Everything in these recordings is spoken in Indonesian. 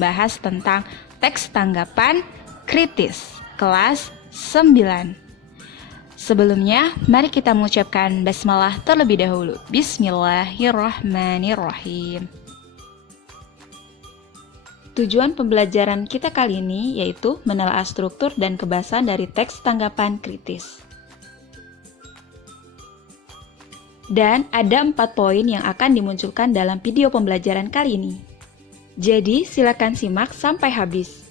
membahas tentang teks tanggapan kritis kelas 9. Sebelumnya, mari kita mengucapkan basmalah terlebih dahulu. Bismillahirrahmanirrahim. Tujuan pembelajaran kita kali ini yaitu menelaah struktur dan kebahasan dari teks tanggapan kritis. Dan ada 4 poin yang akan dimunculkan dalam video pembelajaran kali ini. Jadi, silakan simak sampai habis.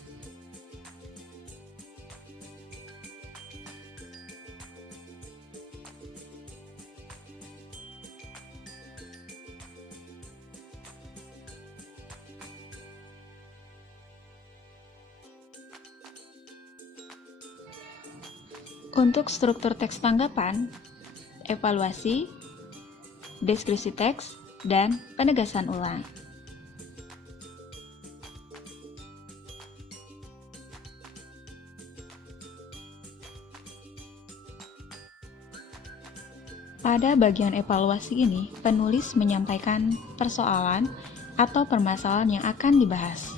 Untuk struktur teks tanggapan, evaluasi, deskripsi teks, dan penegasan ulang. Pada bagian evaluasi ini, penulis menyampaikan persoalan atau permasalahan yang akan dibahas.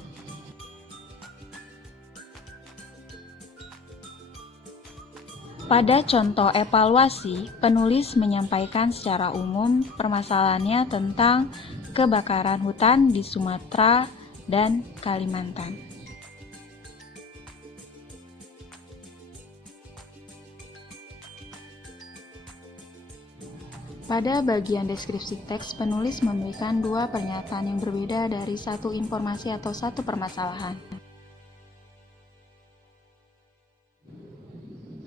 Pada contoh evaluasi, penulis menyampaikan secara umum permasalahannya tentang kebakaran hutan di Sumatera dan Kalimantan. Pada bagian deskripsi teks, penulis memberikan 2 pernyataan yang berbeda dari satu informasi atau satu permasalahan.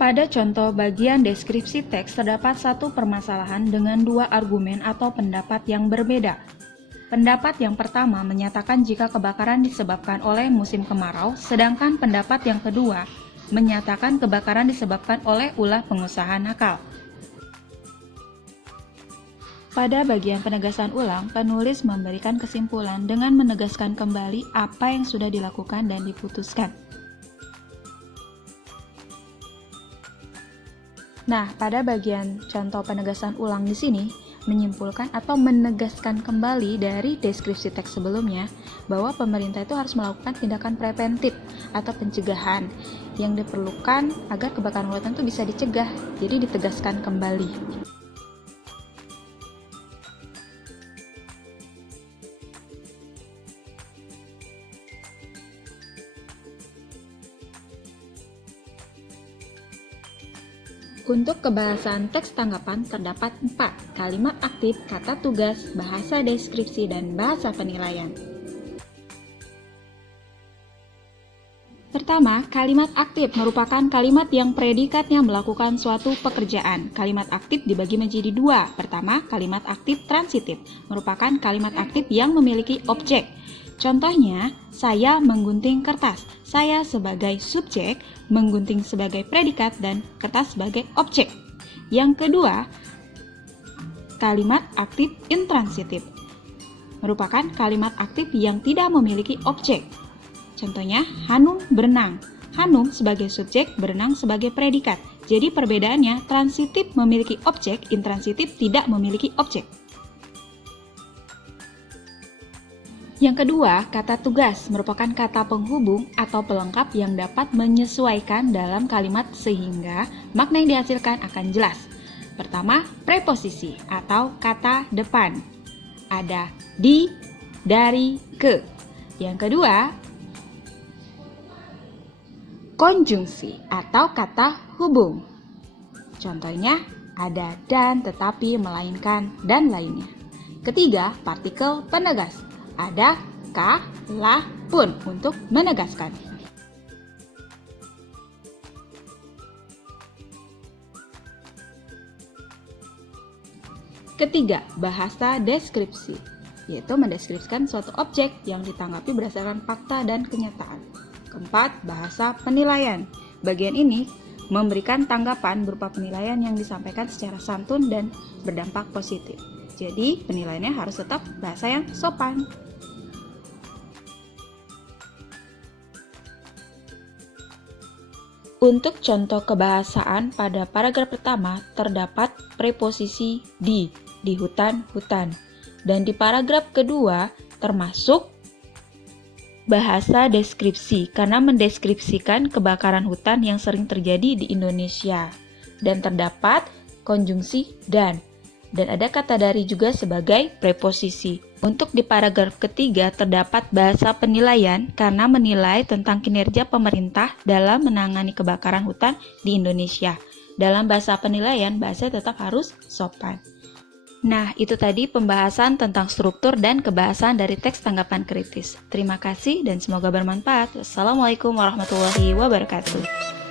Pada contoh bagian deskripsi teks terdapat satu permasalahan dengan 2 argumen atau pendapat yang berbeda. Pendapat yang pertama menyatakan jika kebakaran disebabkan oleh musim kemarau, sedangkan pendapat yang kedua menyatakan kebakaran disebabkan oleh ulah pengusaha nakal. Pada bagian penegasan ulang, penulis memberikan kesimpulan dengan menegaskan kembali apa yang sudah dilakukan dan diputuskan. Nah, pada bagian contoh penegasan ulang di sini menyimpulkan atau menegaskan kembali dari deskripsi teks sebelumnya bahwa pemerintah itu harus melakukan tindakan preventif atau pencegahan yang diperlukan agar kebakaran hutan itu bisa dicegah. Jadi ditegaskan kembali. Untuk kebahasan teks tanggapan terdapat 4 kalimat aktif, kata tugas, bahasa deskripsi, dan bahasa penilaian. Pertama, kalimat aktif merupakan kalimat yang predikatnya melakukan suatu pekerjaan. Kalimat aktif dibagi menjadi 2. Pertama, kalimat aktif transitif merupakan kalimat aktif yang memiliki objek. Contohnya, saya menggunting kertas. Saya sebagai subjek, menggunting sebagai predikat, dan kertas sebagai objek. Yang kedua, kalimat aktif intransitif merupakan kalimat aktif yang tidak memiliki objek. Contohnya, Hanum berenang. Hanum sebagai subjek, berenang sebagai predikat. Jadi perbedaannya, transitif memiliki objek, intransitif tidak memiliki objek. Yang kedua, kata tugas merupakan kata penghubung atau pelengkap yang dapat menyesuaikan dalam kalimat sehingga makna yang dihasilkan akan jelas. Pertama, preposisi atau kata depan. Ada di, dari, ke. Yang kedua, konjungsi atau kata hubung. Contohnya, ada dan, tetapi, melainkan, dan lainnya. Ketiga, partikel penegas. Ada kah, lah, pun untuk menegaskan. Ketiga, bahasa deskripsi, yaitu mendeskripsikan suatu objek yang ditanggapi berdasarkan fakta dan kenyataan. Keempat, bahasa penilaian. Bagian ini memberikan tanggapan berupa penilaian yang disampaikan secara santun dan berdampak positif. Jadi, penilaiannya harus tetap bahasa yang sopan. Untuk contoh kebahasaan pada paragraf pertama terdapat preposisi di hutan-hutan. Dan di paragraf kedua termasuk bahasa deskripsi karena mendeskripsikan kebakaran hutan yang sering terjadi di Indonesia. Dan terdapat konjungsi dan ada kata dari juga sebagai preposisi. Untuk di paragraf ketiga terdapat bahasa penilaian karena menilai tentang kinerja pemerintah dalam menangani kebakaran hutan di Indonesia. Dalam bahasa penilaian, bahasa tetap harus sopan. Nah, itu tadi pembahasan tentang struktur dan kebahasan dari teks tanggapan kritis. Terima kasih dan semoga bermanfaat. Wassalamualaikum warahmatullahi wabarakatuh.